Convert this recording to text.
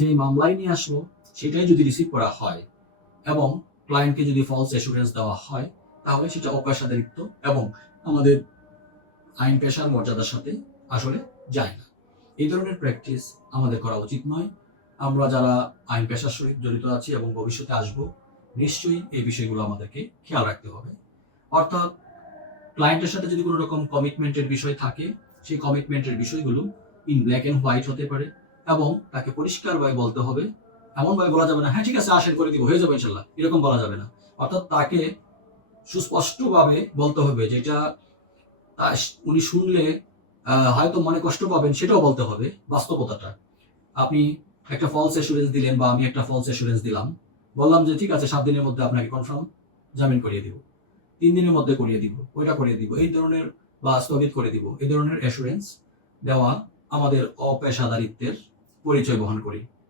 যে মামলায় নিয়ে আসলো সেটাই যদি রিসিভ করা হয় এবং ক্লায়েন্টকে যদি ফলস অ্যাসুরেন্স দেওয়া হয়, তাহলে সেটা অপেশাদারিত্ব এবং আমাদের আইন পেশার মর্যাদার সাথে আসলে যায় না। এই ধরনের প্র্যাকটিস আমাদের করা উচিত নয়। আমরা যারা আইন পেশার সহিত জড়িত আছি এবং ভবিষ্যতে আসব, নিশ্চয়ই এই বিষয়গুলো আমাদেরকে খেয়াল রাখতে হবে। অর্থাৎ ক্লায়েন্টের সাথে যদি কোনো রকম কমিটমেন্টের বিষয় থাকে, সেই কমিটমেন্টের বিষয়গুলো ইন ব্ল্যাক অ্যান্ড হোয়াইট হতে পারে এবং তাকে পরিষ্কারভাবে বলতে হবে। এমনভাবে বলা যাবে না, হ্যাঁ ঠিক আছে আসেন করে দিব, হয়ে যাবে ইনশাল্লাহ, এরকম বলা যাবে না। অর্থাৎ তাকে সুস্পষ্টভাবে বলতে হবে, যেটা উনি শুনলে হয়তো মনে কষ্ট পাবেন, সেটাও বলতে হবে বাস্তবতাটা। আপনি একটা ফলস অ্যাসুরেন্স দিলেন বা আমি একটা ফলস অ্যাসুরেন্স দিলাম, বললাম যে ঠিক আছে 7 দিনের মধ্যে আপনাকে কনফার্ম জামিন করিয়ে দিব, 3 দিনের মধ্যে করিয়ে দিব, ওইটা করিয়ে দিব, এই ধরনের বা স্থগিত করে দিব, এই ধরনের অ্যাসুরেন্স দেওয়া আমাদের অপেশাদারিত্বের পরিচয় বহন করি।